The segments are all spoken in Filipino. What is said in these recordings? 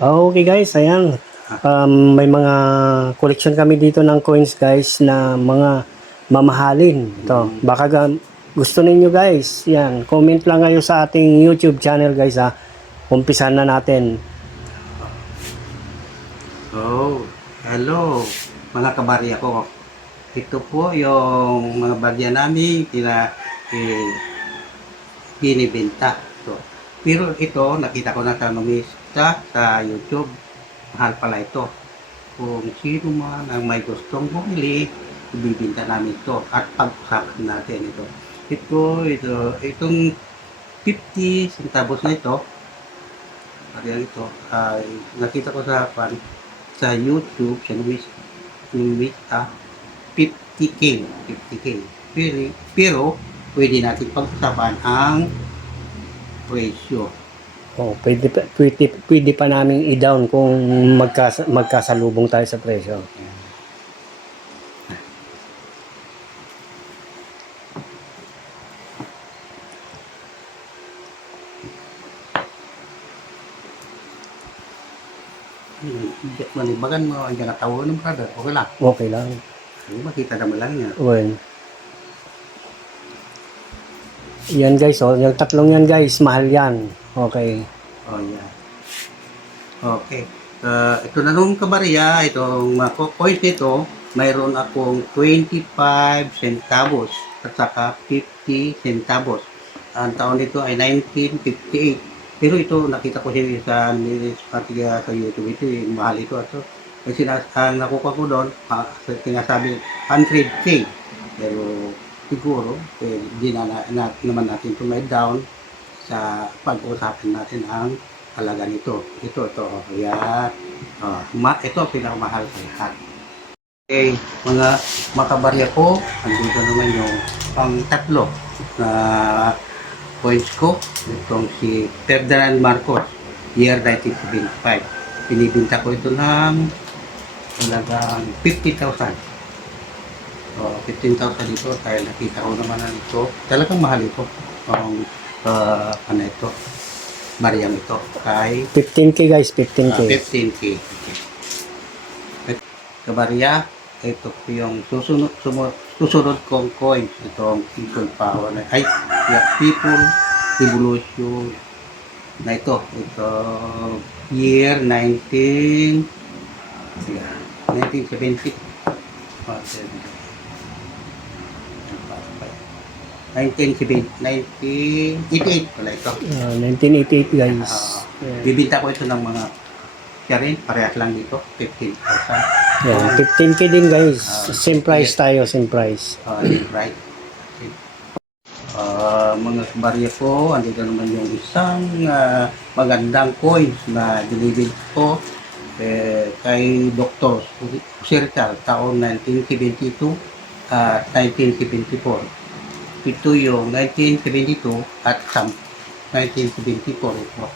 Okay guys, ayan. May mga collection kami dito ng coins guys na mga mamahalin. Ito, baka gusto ninyo guys. Yan, comment lang kayo sa ating YouTube channel guys ha. Umpisan na natin. Oh, hello mga kabarya ko. Ito po yung mga bagya namin binibenta. Pero ito, nakita ko na tanongista sa YouTube. Mahal pala ito. Kung sino man ang may gustong bumili, ibibenta namin ito at pag-usapan natin ito. Itong 50 centavos na ito, ay nakita ko sa YouTube, sa Nuwista, 50K. 50K. Pero pwede natin pag-usapan ang presyo. Oh, pwede pa namin i-down kung magkasalubong tayo sa presyo. Manibagan mo ang nakatawa ng brother. Okay lang. Okay lang. Makita naman lang niya. Well. Yan guys, oh, yung tatlong yan guys, mahal yan. Okay. Oh, yeah. Okay. Ito na nung kabarya, itong coins nito, mayroon akong 25 centavos at saka 50 centavos. Ang taon nito ay 1958. Pero ito, nakita ko siya sa YouTube. Ito, mahal ito. Kasi ang nakuha ko doon, sinasabi 100K. Pero siguro, hindi naman natin ito may down sa pag-usapan natin ang halaga nito. Ito. Yan. Ito, pinakamahal sa lahat. Okay, mga makabarya ko, andito naman yung pang tatlo na coins ko. Itong si Ferdinand Marcos, year 1975. Pinibinta ko ito ng halagang 50,000. 15,000 dito dahil nakita ko naman na ito. Talagang mahal ito. Ito? Mariam ito. Kay 15K guys, 15K. 15K. Kabarya, ito po yung susunod kong coin. Itong People Power. People Evolution na ito. Ito, year 1970. 1988 pala ito. 1988 guys. Bibinta ko ito ng mga siya rin, parehas lang dito, 15,000. Yeah, 15K din guys. Same price tayo, same price. Right. Mga kabarya ko, andito naman yung isang magandang coins na dinibig ko kay Dr. Sirtal taon 1972 at 1974. Ito yung 1972 at 1974 ito.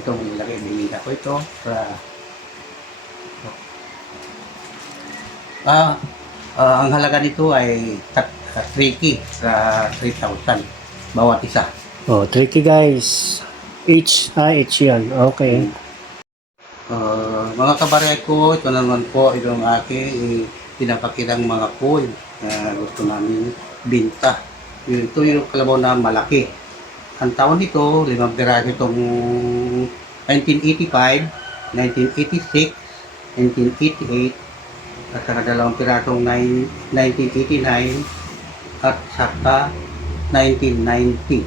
Ito ang nilagay. Binila ko ito sa ang halaga nito ay 3K sa 3,000 bawat isa. Oh, 3K guys. Each yan. Okay. Mga kabarya ko, ito naman po itong aking pinapakilang mga coin na gusto namin binta. Ito yung kalabaw na malaki. Ang taon nito, 5 piraso itong 1985, 1986, 1988, at saka 2 pirasong 1989, at saka 1990.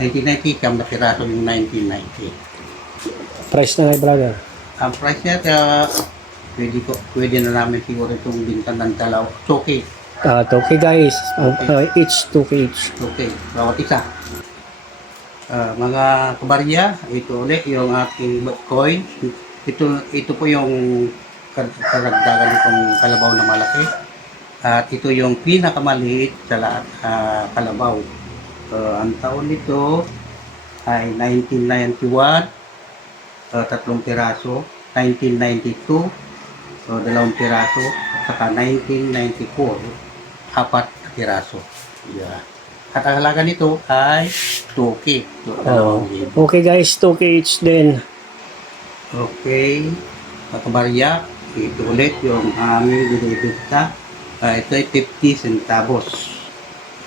1990, siyam na piraso yung 1990. Price na nga brother. Ang price niya, pwede na namin siguro itong binta ng dalaw. It's okay. 2K guys. Each 2K each. Okay, bawat isa. Mga kabarya, ito ulit yung aking coin. Ito po yung karagdagan itong kalabaw na malaki. At ito yung pinakamaliit sa lahat kalabaw. Ang taon nito ay 1991, 3 piraso, 1992, 2 piraso, at saka 1994. 4 piraso. Yeah. At ang halaga nito ay 2K. Okay guys, 2K each din. Okay. Kabarya, ito ulit yung aming binibigta. Ito ay 50 centavos.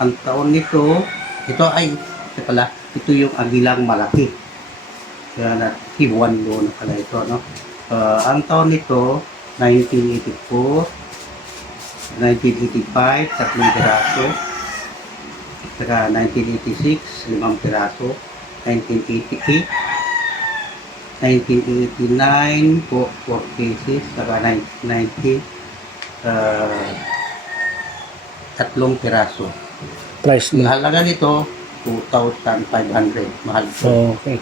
Ang taon nito, ito pala, ito yung agilang malaki. Kaya na, T1 na pala ito, no? Ang taon nito, 1984, 1985, 3 piraso. Saka 1986, 5 piraso. 1988, 1989 po 4 pieces, saka 1990 3 piraso. Price Ang mo. halaga nito 2,500. Mahal po. Okay.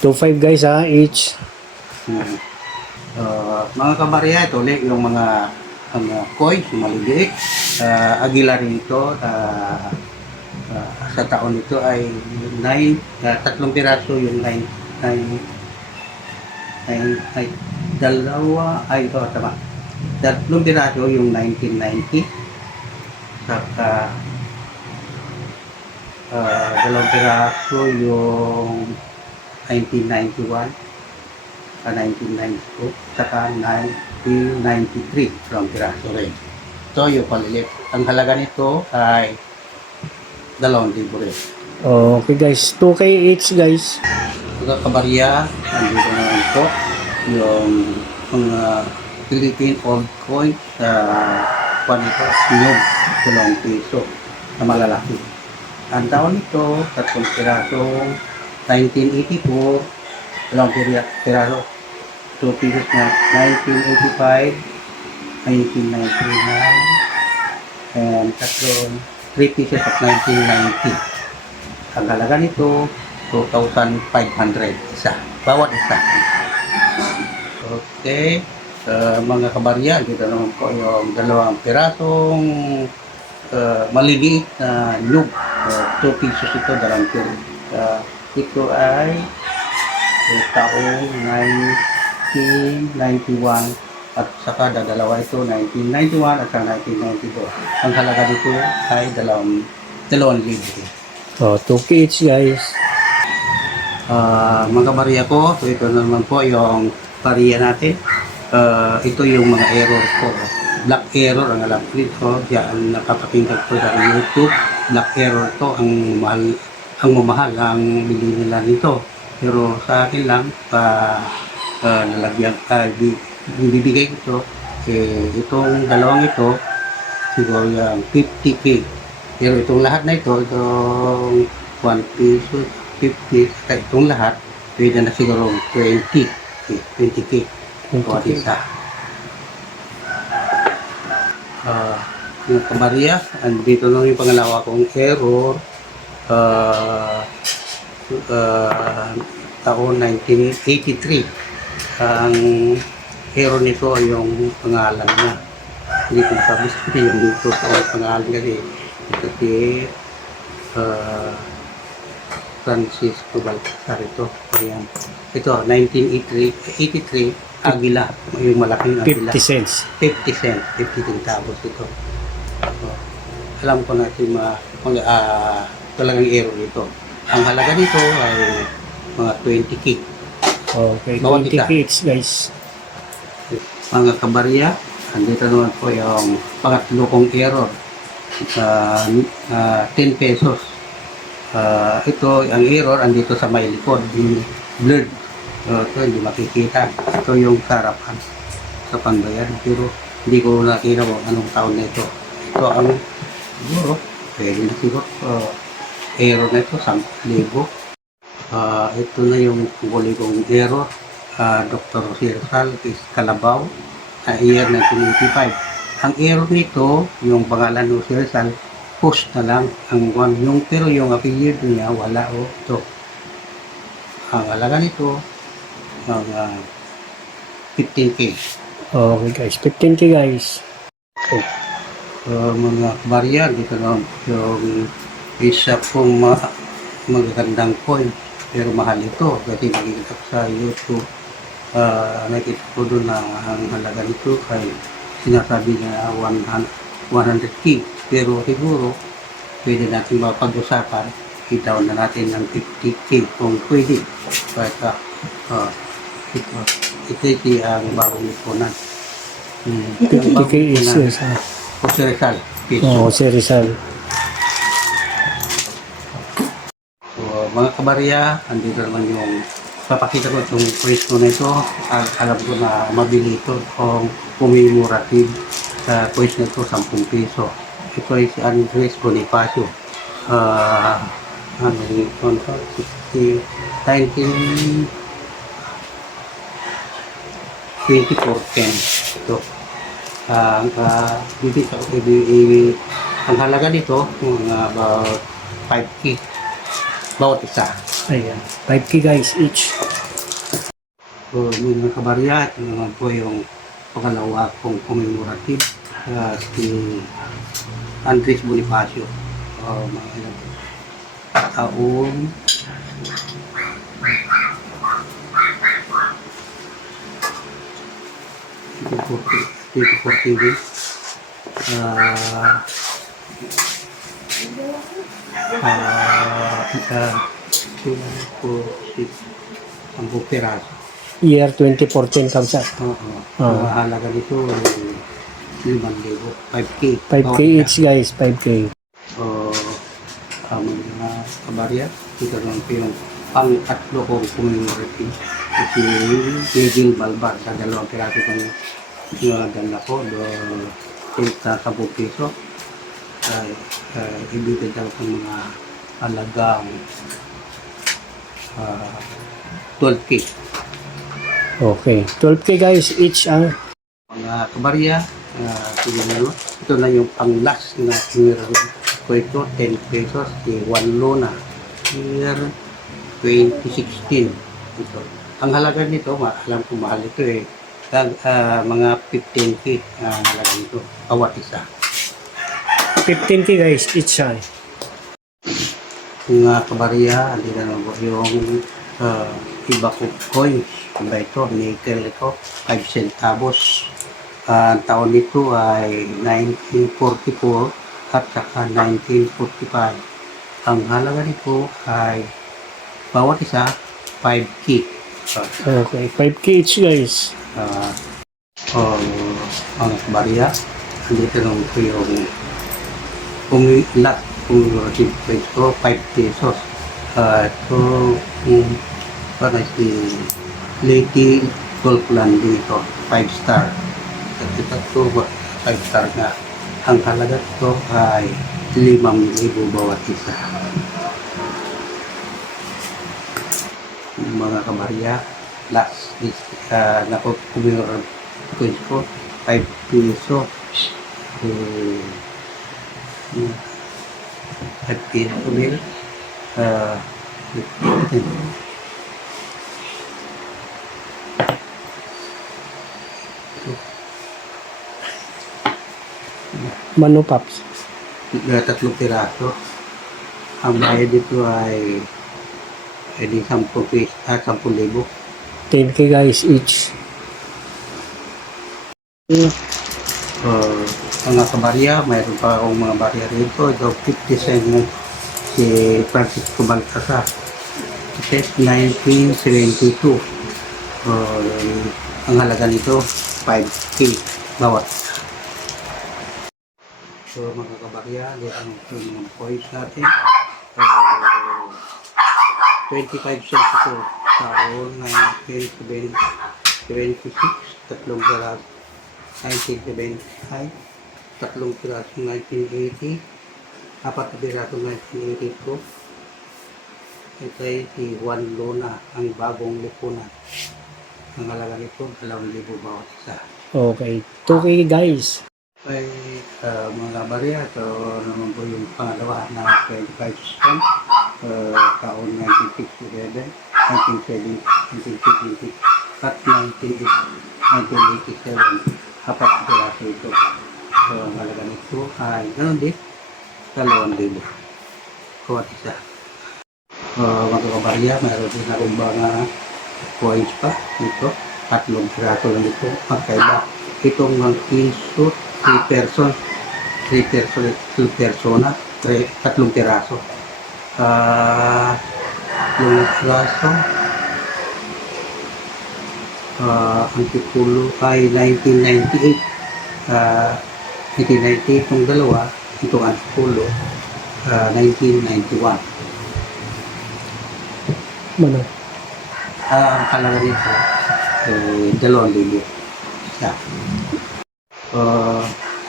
2.5 guys ha, each. Hmm. Mga kabarya, ito ulit yung mga coins, yung maliliit. Agila rin ito. Sa taon nito ay 3 piraso yung 3 piraso yung 1990. Saka 2 piraso yung 1991. Sa 1992. Saka 1993. 2 piraso rin. Ito yung palilit. Ang halaga nito ay 2,000 rin. Okay guys, 2K each guys. Mga kabarya, nandito naman po yung mga Philippine old coin sa panito, yung 2 piso na malalaki. Ang taon nito, 3 pirasong 1984, 2 piraso, 2 pesos na 1985, 1999, and 3 pieces of 1990. Ang halaga nito, 2,500 isa. Bawat isa. Okay. Mga kabarya, dito naman po yung 2 pirasong maliliit na nyug. 2 pesos ito, 2 piso. Ito ay taong 1991 at saka dalawa ito, 1991 at saka 1992. Ang halaga nito ay 2,000. Oh, 2K each guys. Mga Maria ko, so ito naman po yung Maria natin. Ito yung mga error ko. Black error ang alam ko dito. Diyan nakapakinggan ko sa YouTube. Black error to ang mamahal ang bili nila nito. Pero sa akin lang nalagyan bibigay ko itong dalawang ito siguro yung 50K. Pero itong lahat na ito, itong 1 piso, 50, at itong lahat, pwede na siguro 20K. Bawat isa. Yung Maria, andito lang yung pangalawa kong error. Taon 1983. Ang error nito ay yung pangalan niya. Hindi ko sabi yung dito sa pangalan kasi ito si Francisco Baltasar ito. Ayan. Ito, 1983, Agila. Yung malaking Agila. 50 cents. 50 cents. 50 centavos ito. Alam ko natin talagang error ito. Ang halaga nito ay mga 20K. Okay, Bawat 20K isa. each guys. Mga kabarya, andito naman po yung pangatlo kong error. 10 pesos. Ito, ang error, andito sa may likod, yung blurred. Ito, hindi makikita. Ito yung harapan sa panbayan. Pero hindi ko nakita kung anong taon na ito. Ito ang, siguro, pwede na siguro, error na ito, 10,000. Ito na yung huli kong error. Dr. Rizal is Calabaw, year 1985. Ang error nito, yung pangalan ng Rizal, post na lang ang one. Pero yung affiliate niya, wala o ito. Ang halaga nito, ang 15K. Okay guys, 15K guys. Mga barya, dito na yung isa pong magagandang coin. Pero mahal ito kasi nakikita ko sa YouTube. Nakikita ko doon na ang halaga nito ay sinasabi niya 100K. Pero siguro pwede natin mapag-usapan, i-down na natin ng 50K kung pwede. But ito ang bagong lipunan. Ito ang bagong Kiki is, lipunan. yes. Jose Rizal. Piso. Oo, si Rizal. So, mga kabarya, andito naman yung papakita ko itong pwesto na ito. Alam ko na mabili ito kung pumimurative sa pwesto na ito, 10 piso. Ito ay si Andres Bonifacio. Ano yung 19 2410 ito. Ang halaga nito, about 5K bawat isa. Ayan. 5K guys, each. So, mga kabarya, ito naman po yung pangalawa kong commemorative si Andres Bonifacio. Mga ilang taon 2014 din. Ang piraso. Year 2014 kamsa. Oo. Ah. Ang halaga nito ay 5,000. 5K. 5K each guys, 5K. So, mga kabarya, ito lang po yung pang-tatlo kong commemorative. Si Miguel Balbar sa 2 piraso kong dala ko, do 10 piso. Ibigay daw ng mga halagang 12K. Okay. 12K guys, each ang Mga kabarya, ito na yung pang-last na meron ko ito, 10 pesos, si Juan Luna, year 2016. Ito. Ang halaga nito, alam ko mahal ito mga 15K ang halaga nito, bawat isa. 15K guys, each ang. Mga kabarya, hindi na lang po yung iba ko coins. Iba ito, nickel ito, 5 centavos. Ang taon nito ay 1944 at saka 1945. Ang halaga nito ay bawat isa 5K. Okay, 5K each guys. Mga kabarya, andito lang po yung umilat commemorative price ko, 5 pesos. Ito, para si Lady Golfland dito, 5 star. At ito po, 5 star nga. Ang halaga ito ay 5,000 bawat isa. Mga kabarya, last this, commemorative price ko, 5 pesos. 5 peso mil. Manu Paps. 3 piraso. Ang bayad dito ay di 10,000. 10K guys, each. Mga kabarya, mayroon pa akong mga barya rito. Ito, 50 cent si Francisco Balcazar. Ito, 1972. Ang halaga nito, 5K bawat. So, mga kabarya, dito ang mga points natin. 25 cents ito. Taon 1976, 3 piraso. 1975, 3 piraso 1980, 4 piraso 1982. Ito ay si Juan Luna, ang bagong lipunan. Ang halaga nito, 2,000 bawat isa. Okay, 2K guys. Ay, mga barya, ito naman po yung pangalawa na 25 cent. Taon 1967, 1970, 1970, at 1987. 4 piraso ito. So, ang halaga nito ay, ganun din, 2,000 bawat isa. Mga kabarya, mayroon din akong mga coins pa dito. 3 piraso lang ito. Magkaiba. Itong mga piso, 3 person, 3 persona, 3 piraso. Yung piraso, Antipolo ay 1998. 1998 itong dalawa, itong Antipolo, 1991. Ano? Ang halaga nito, 2,000 isa.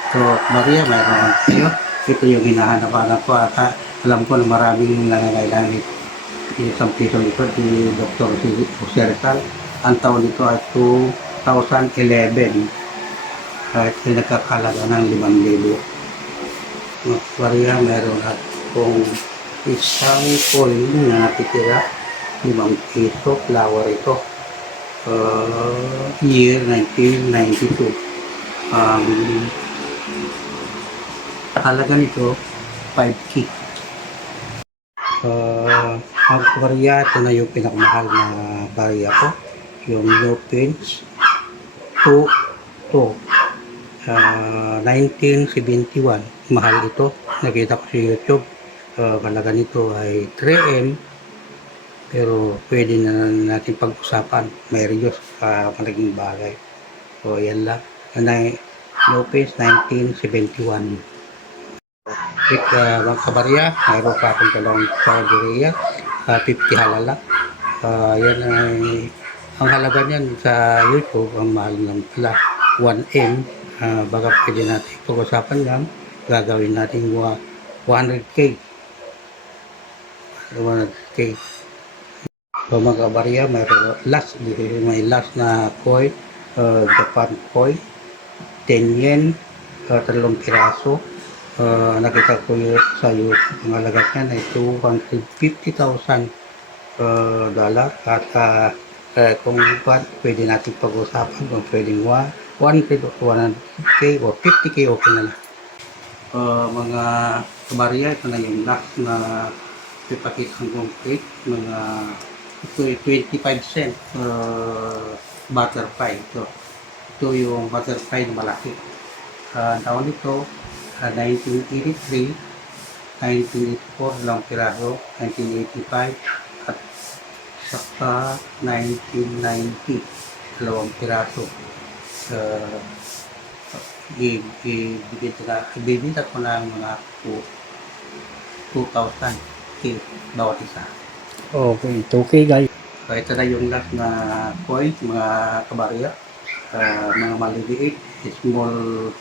So, Maria, mayroon kayo. Ito yung hinahanap-hanap ko at alam ko na maraming nangangailangan nito. Isang piso nito ni Dr. Jose Rizal. Ang taon nito ay 2011. At nagkakalaga ng 5,000. Maria, mayroon at kung isang coin na natitira, 5 piso, flower ito. Year 1992. Halaga nito, 5K. Ang barya, ito na yung pinakamahal na barya ko. Yung Philippines 2 1971. Mahal ito. Nakita ko sa YouTube. Halaga nito ay 3M. Pero pwede na natin pag-usapan. May reviews malaking bagay. So, yan lang. Lopez, 1971. Mga kabarya, mayroon pa akong dalawang Saudi 50 halala. Yan ay, ang halaga niyan sa YouTube, ang mahal lang pala, 1M. Baka pwede natin pag-usapan lang, gagawin natin 100K. 100K. So mga kabarya, may last na coin, Japan coin, 10 yen, 3 piraso. Nakita ko sa YouTube, ang halaga niyan ay $250,000 at kung pwede natin pag-usapan kung pwedeng 100K o 50K okay na lang. Mga kabarya, ito na yung last na ipakita ng concrete, mga ito ay 25 cent butterfly. Ito yung butterfly na malaki. Taon nito 1983, 1984 lang piraso, 1985 at saka 1990 dalawang piraso. Ibibita ko ng mga 2,000 bawat isa. Okay, 2K guys. So, ito na yung last na coin, mga kabarya. Mga maliliit, small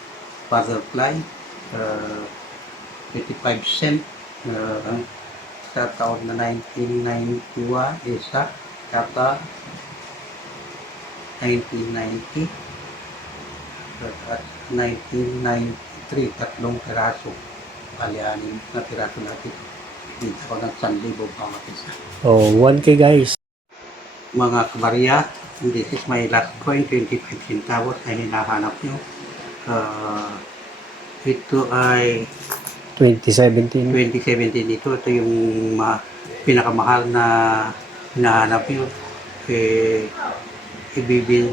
butterfly, 25 cent. Sa taon na 1991, isa, kata 1990, at 1993, 3 piraso. Bali-anim na piraso natin. Dito ko ng 1,000 bawat isa. Oh, 1K guys. Mga kabarya, this is my last coin, 25 centavos na hinahanap nyo. Ito ay 2017. 2017 ito. Ito yung pinakamahal na hinahanap nyo. Ibibigay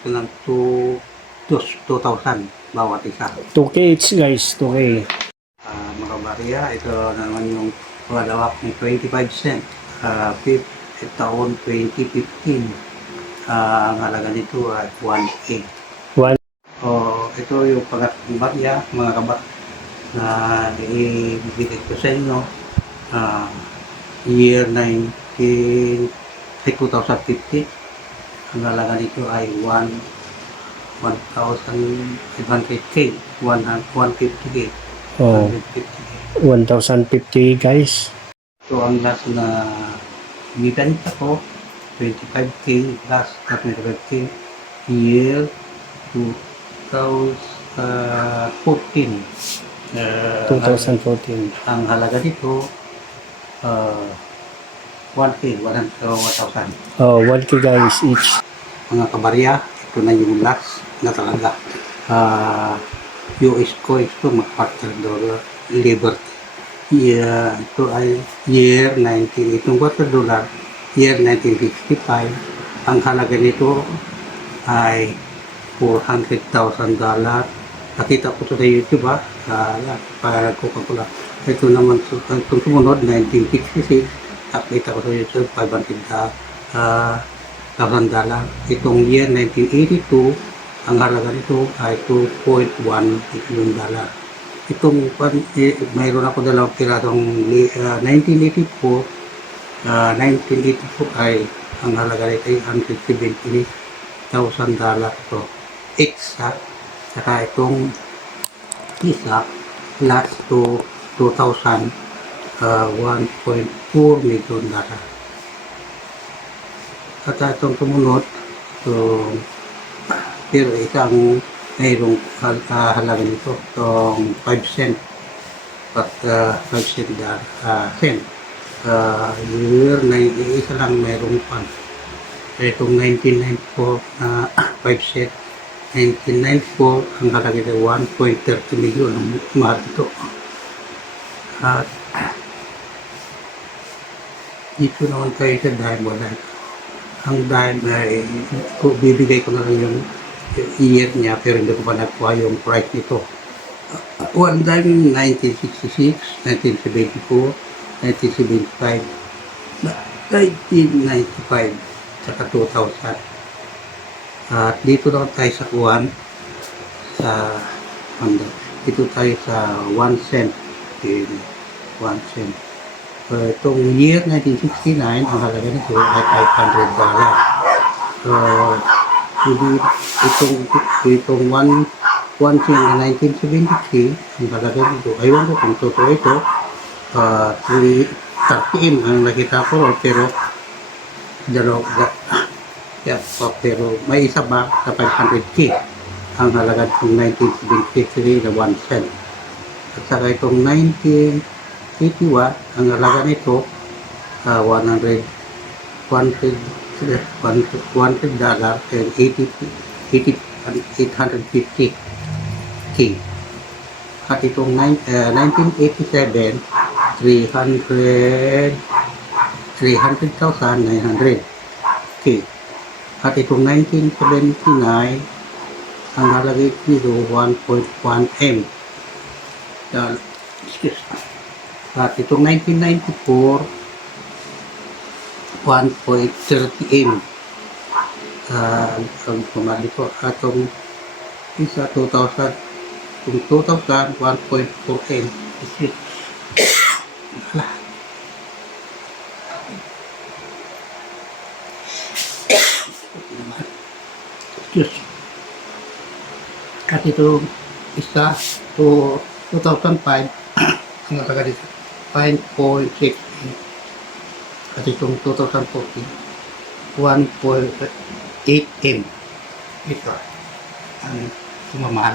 ko ng 2,000 bawat isa. 2K each guys, 2K. Mga kabarya, ito naman yung palawak ng 25 cent. Taon 2015. Ang halaga nito ay 1K. Ito yung pangatlong barya, mga kabat, na ibibigay ko sa inyo. Year 2050. Ang halaga nito ay 1,500K, 150K. Oh, 1,050 guys. So, ang last na binibenta ko, 25K, last na 25K, year 2014. 2014. Ang halaga dito, 1K, 1,000. Oh, 1K guys each. Mga kabarya, ito na yung last na talaga. US coins ito, $4 Liberty. Ito ay year 19, itong $4, year 1965. Ang halaga nito ay $400,000. Nakita ko ito sa YouTube para Coca-Cola. Ito naman, itong sumunod, 1966. Nakita ko sa YouTube, $1,000. Itong year 1982, ang halaga nito ay $2.1 billion. Itong mayroon ako dalawang piradong 1984. 1984 ay ang halaga nito ay $178,000 ito. Isa. Saka itong isa last to 2000, $1.4 million. At itong sumunod, itong pero isang mayroong halaga nito, itong 5 cent. At 5 cent cent. Year na isa lang mayroong pan. Itong 1994 na 5 cent. 1994, ang halaga nito 1.30 million ang mahal ito. At dito naman tayo sa dime. Ang dime ay bibigay ko na lang yung year niya pero hindi ko pa nakuha yung price nito. One dime 1966, 1974, 1975, 1995, saka 2000. At dito naman tayo sa kuwan sa dito tayo sa 1 cent. 1 cent. Itong year 1969, ang halaga nito ay $500. Itong 1 cent na 1973, ang halaga nito, aywan ko kung totoo ito, 3 ang nakita ko, pero pero may isa ba sa 500K ang halaga ng 1973 na 1 cent. At saka itong 1981, ang halaga nito $100 and 850K. At itong 1987, 300,900K. At itong 1979, ang halaga nito 1.1 M. At itong 1994, 1.30 M. Ang pumali ko. At itong isa 2,000, kung 2,000, 1.4 M. Wala. At ito isa to 2005 ang halaga dito 5.6. At itong 2014 1.8 M. Ito ang sumamahal.